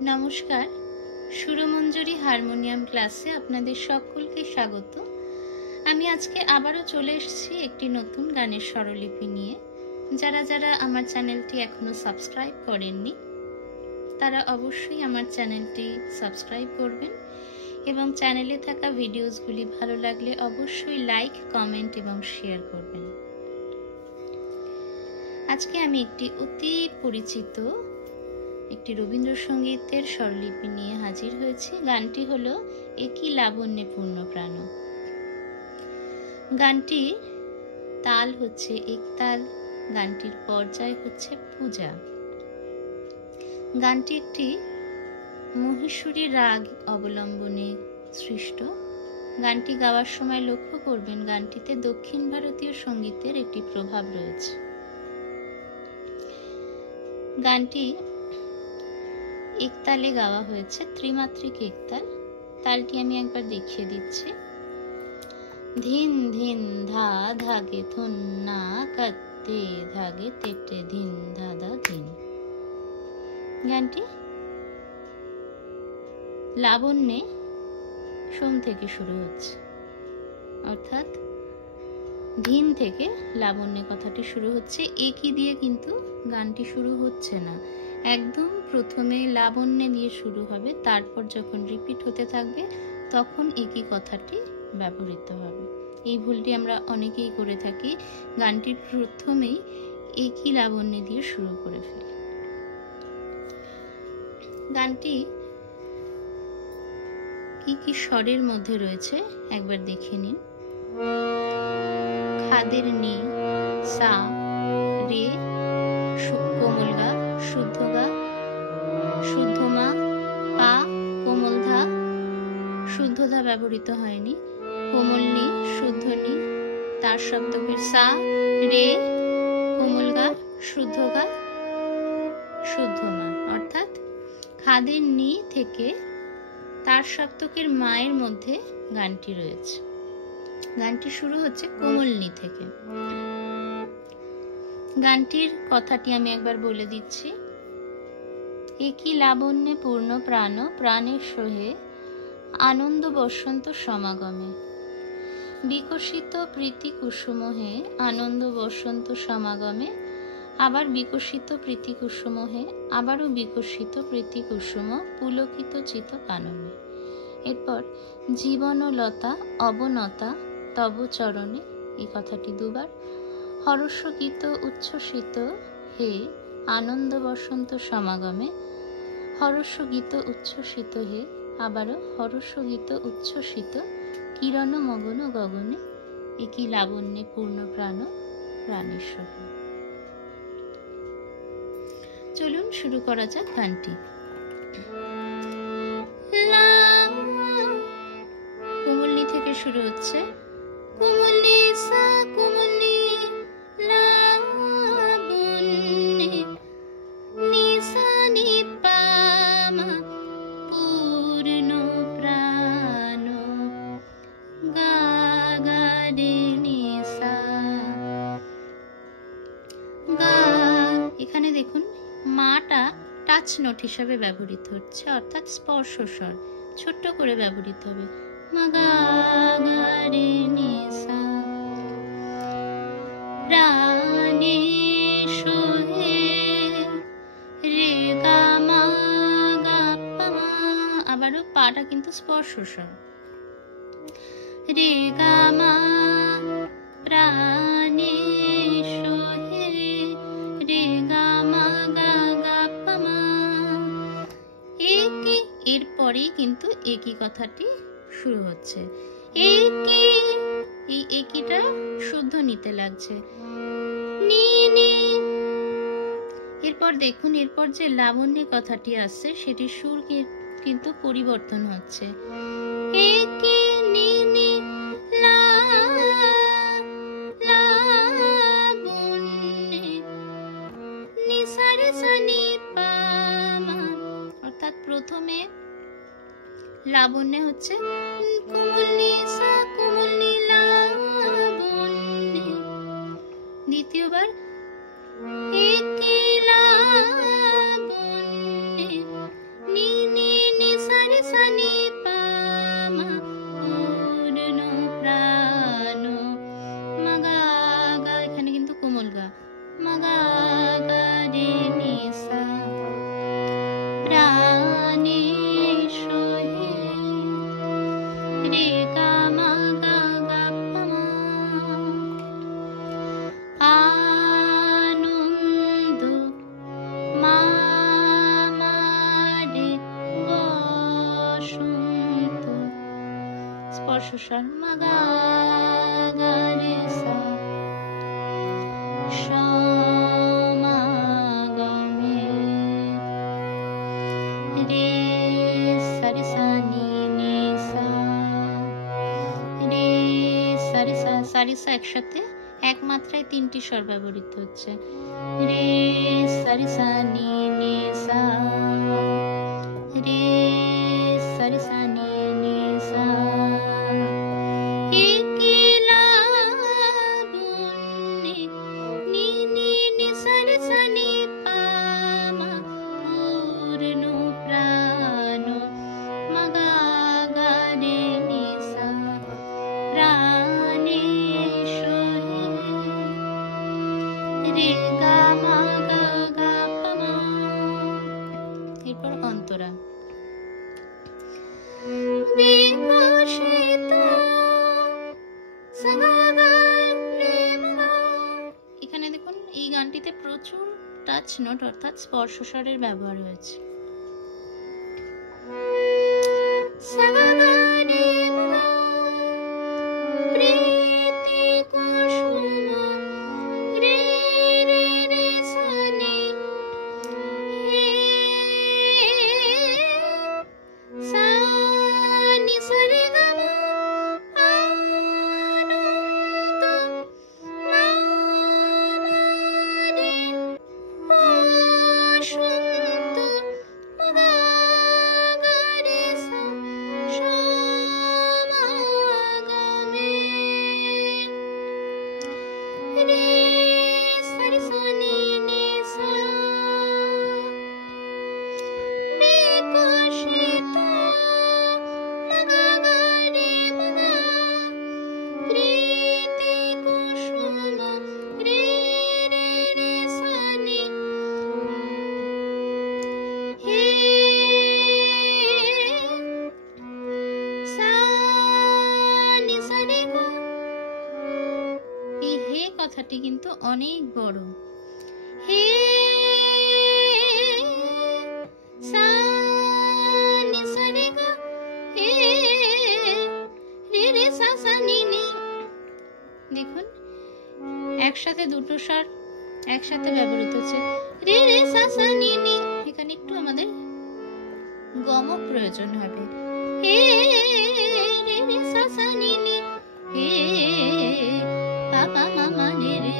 নমস্কার, সুরমঞ্জরি হারমোনিয়াম ক্লাসে আপনাদের সকলকে স্বাগত। আমি আজকে আবারও চলে এসেছি একটি নতুন গানের স্বরলিপি নিয়ে। যারা যারা আমার চ্যানেলটি এখনো সাবস্ক্রাইব করেননি তারা অবশ্যই আমার চ্যানেলটি সাবস্ক্রাইব করবেন এবং চ্যানেলে থাকা ভিডিওসগুলি ভালো লাগলে অবশ্যই লাইক, কমেন্ট এবং শেয়ার করবেন। আজকে আমি একটি অতি পরিচিত একটি রবীন্দ্রসঙ্গীতের স্বরলিপি নিয়ে হাজির হয়েছি। গানটি হলো একই লাবণ্যে পূর্ণ প্রাণ। গানটির তাল হচ্ছে একতাল, গানটির পর্যায় হচ্ছে পূজা। গানটি একটি মহীশূরী রাগ অবলম্বনে সৃষ্ট। গানটি গাওয়ার সময় লক্ষ্য করবেন গানটিতে দক্ষিণ ভারতীয় সঙ্গীতের একটি প্রভাব রয়েছে। গানটি একতালে গাওয়া হয়েছে, ত্রিমাত্রিক একতাল। তালটি আমি একবার দেখিয়ে দিচ্ছি। ধিন ধিন ধা ধাগে ধুন না কাতে ধাগে তেটে ধিন ধাদা ধিন। গানটি লাবণ্যে সোম থেকে শুরু হচ্ছে, অর্থাৎ ধিন থেকে লাবণ্যে কথাটি শুরু হচ্ছে। একই দিয়ে কিন্তু গানটি শুরু হচ্ছে না, একদম প্রথমে লাবণ্যে দিয়ে শুরু হবে, তারপর যখন রিপিট হতে থাকবে তখন একই কথাটি ব্যবহৃত হবে। এই ভুলটি আমরা অনেকেই করে থাকি, গানটির প্রথমেই একই লাবণ্যে দিয়ে শুরু করে ফেলি। গানটি কি কি স্বরের মধ্যে রয়েছে একবার দেখে নিন। খাদের নি, সা, রে, কোমল গা, শুদ্ধ গা, শুদ্ধ মা, পা, কোমল ধা, শুদ্ধ ধা ব্যবহৃত হয়নি, কোমল নি, শুদ্ধ নি, তার সপ্তকের সা, রে, কোমল গা, শুদ্ধ গা, শুদ্ধ মা, অর্থাৎ খাদের নি থেকে তার সপ্তকের মায়ের মধ্যে গানটি রয়েছে। গানটি শুরু হচ্ছে কোমল নি থেকে। গানটির কথাটি আমি একবার বলে দিচ্ছি। একই লাবণ্যে পূর্ণ প্রাণ, প্রাণের সহে আনন্দ বসন্ত সমাগমে, বিকশিত প্রীতি কুসুম হে আনন্দ বসন্ত সমাগমে, আবার বিকশিত প্রীতি কুসুম হে, আবারও বিকশিত প্রীতি কুসুম পুলকিত চিত কাননে। এরপর জীবনলতা অবনতা তব চরণে, এই কথাটি দুবার। হর্ষগীত উচ্ছ্বসিত হে আনন্দ বসন্ত সমাগমে, হর্ষগীত উচ্ছ্বসিত হে, আবারও হর্ষগীত উচ্ছ্বসিত কিরণ মগন গগনে, একই লাবণ্যে পূর্ণ প্রাণ প্রাণেশ্বর। চলুন শুরু করা যাক গানটি। কোমলনি থেকে শুরু হচ্ছে। কোমলনি সা কোমলনি লাবণ্যে নি সা নি পা মা পূর্ণ প্রাণ গা গা রে নি সা গা। এখানে দেখুন মাটা টাচ নোট হিসাবে ব্যবহৃত হচ্ছে, অর্থাৎ স্পর্শ স্বর ছোট্ট করে ব্যবহৃত হবে। মা গা গা রে নি সা, প্রাণে সোহে রে গা মা গা পা মা, আবারও পাটা কিন্তু স্পর্শ স্বর। রে গা মা প্রাণে সোহে রে গা মা গা গা পা মা। একই, এরপরেই কিন্তু একই কথাটি শুরু হচ্ছে। একই, এই একইটা শুদ্ধ নিতে লাগছে। নি নি। এরপর দেখুন, এরপর যে লাবণ্যে কথাটি আসছে সেটি সুর কিন্তু পরিবর্তন হচ্ছে। একই নি নি লা লাবণ্যে নি সা রে সা নি পা মা, অর্থাৎ প্রথমে লাবণ্যে হচ্ছে কোমলনি সা কোমলনি লাবণ্যে, দ্বিতীয়বার একই লাবণ্যে নি স্পর্শস্বর মা গা গা রে সা সমাগমে রে সা রে সা নি নি সা রে সা রে সা। সা রে সা একসাথে এক মাত্রায় তিনটি স্বর ব্যবহৃত হচ্ছে। রে সা রে সা নি নি সা রে সা রে সা নি নি সা। একলা বন্যে নি নি নি সা রে সা নি পা মা পূর্ণ প্রাণ মা গা গা রে নি সা প্রাণে রে গা মা গা গা পা মা। এরপর অন্তরা বিকশিত সা গা গা রে মা গা। এখানে দেখুন এই গানটিতে প্রচুর টাচ নোট অর্থাৎ স্পর্শস্বরের ব্যবহার হয়েছে। সা গা গা রে মা গা প্রীতি কুসুম রে রে রে সা নি হে সা নি সা রে গা মা আনন্দ মা রে বসন্ত মা গা গা রে সা সমাগমে রে সা রে সা নি নি সা বিকশিত মা গা গা রে মা গা প্রীতি কুসুম রে রে রে সা নি হে সা নি সা রে গা। এই হে কথাটি কিন্তু অনেক বড়। হে সা নি সা রে গা হে রে রে সা সা নি নি। দেখুন একসাথে দুটো স্বর একসাথে ব্যবহৃত হচ্ছে। রে রে সা সা নি নি। এখানে একটু আমাদের গম প্রয়োজন হবে। হে রে রে সা সা নি নি হে পা পা মা মা রে রে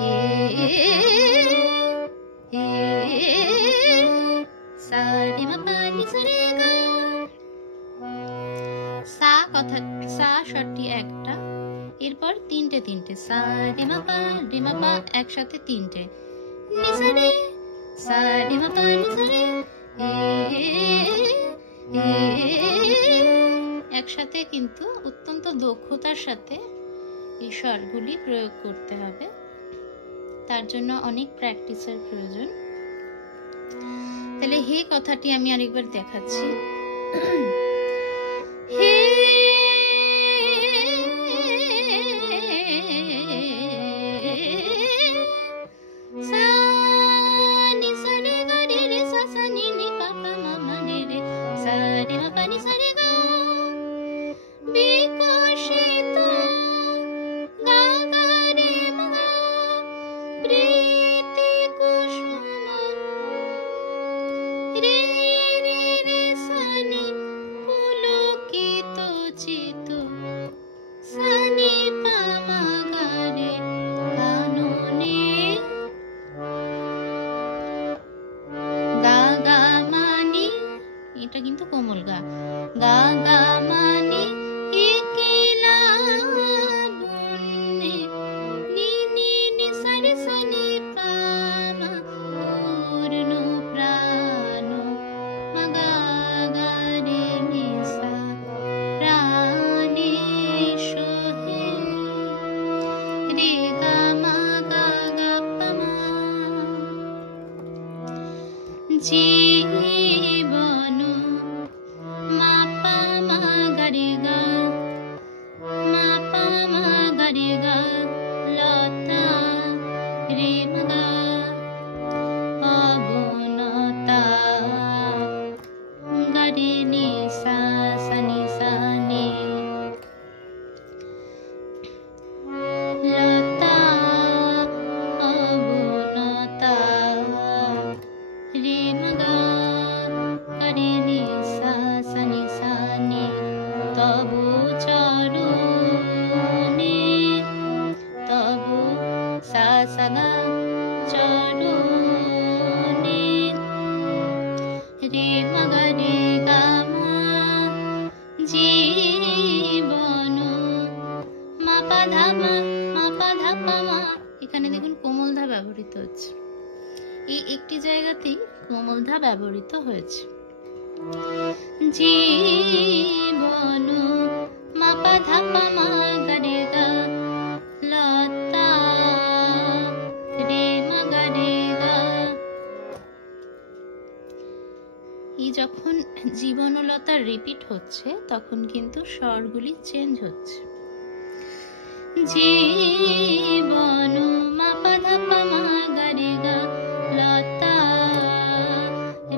হে হে সা রে মা পা নি সা রে গা। সা কথা সা স্বরটি একটা, এরপর তিনটে তিনটে সা রে মা পা একসাথে তিনটে নি সা রে সা রে মা পা নি সা রে একসাথে কিন্তু অত্যন্ত দক্ষতার সাথে এই স্বরগুলি প্রয়োগ করতে হবে। তার জন্য অনেক প্র্যাকটিসের প্রয়োজন। তাহলে হে কথাটি আমি আরেকবার দেখাচ্ছি। হে সা নি সা রে গা রে রে সা সা নি নি পা পা মা মা রে রে সা রে মা পা নি সা রে গা বিকশিত গা গা রে মা গা প্রীতি কুসুম রে রে রে সা নি পুলকিত চিত সা নি পা মা গা রে কাননে গা গা মানি। এটা কিন্তু কোমল গা। গা গা মানি একলা বন্যে নি নি নি সা রে সা নি পা মা পূর্ণ প্রাণ মা গা গা রে নি সা প্রাণে সোহে রে গা মা গা গা পা মা। জীবন মা পা মা গা রে গা মা পা মা গা রে গা লতা রে মা গা অবনতা গা রে নি সা সা নি সা প্রতিটি জায়গাতেই কোমলধা ব্যবহৃত হয়েছে। জীবন মাপা ধাপা মা গা রে গা লতা রে মা গা রে গা। এই যখন জীবনলতা রিপিট হচ্ছে তখন কিন্তু স্বরগুলি চেঞ্জ হচ্ছে। জীবন মাপা ধাপা মা গা রে গা লতা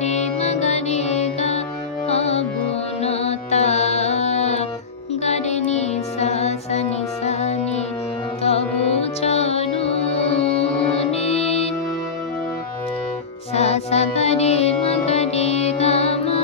রে মা গা রে গা অবনতা গা রে নি সা সা নি তব চরণে সা সা গা রে মা গা রে গা মা।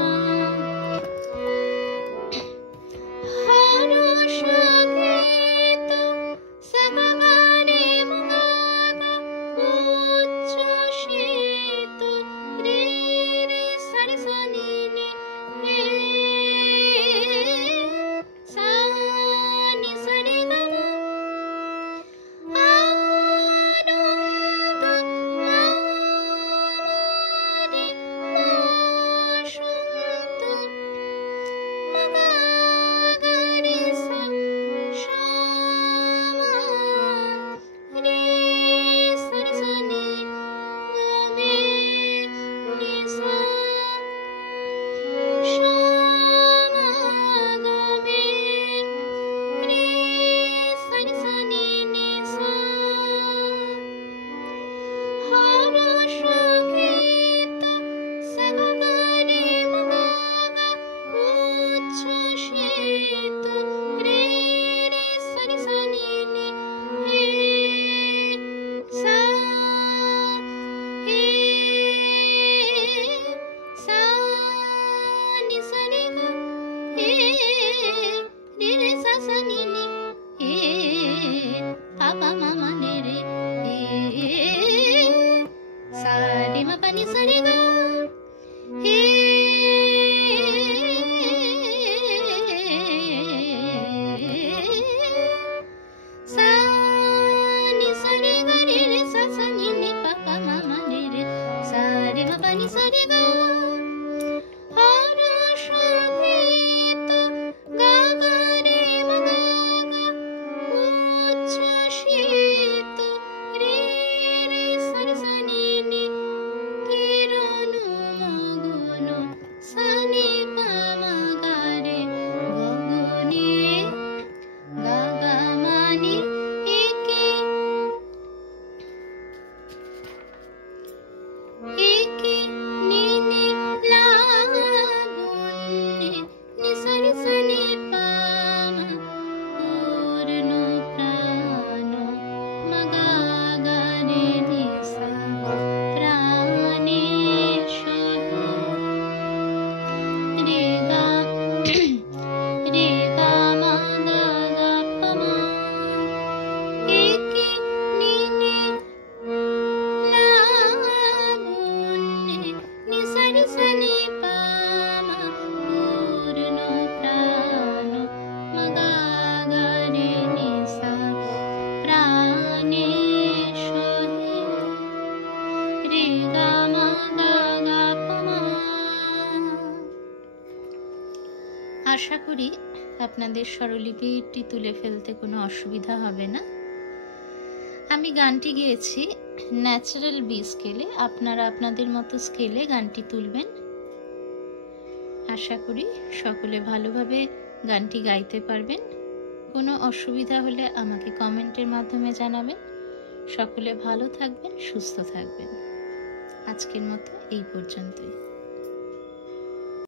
আশা করি আপনাদের স্বরলিপিটি তুলে ফেলতে কোনো অসুবিধা হবে না। আমি গানটি গেয়েছি ন্যাচারাল বি স্কেলে, আপনারা আপনাদের মতো স্কেলে গানটি তুলবেন। আশা করি সকলে ভালোভাবে গানটি গাইতে পারবেন। কোনো অসুবিধা হলে আমাকে কমেন্টের মাধ্যমে জানাবেন। সকলে ভালো থাকবেন, সুস্থ থাকবেন। আজকের মতো এই পর্যন্তই।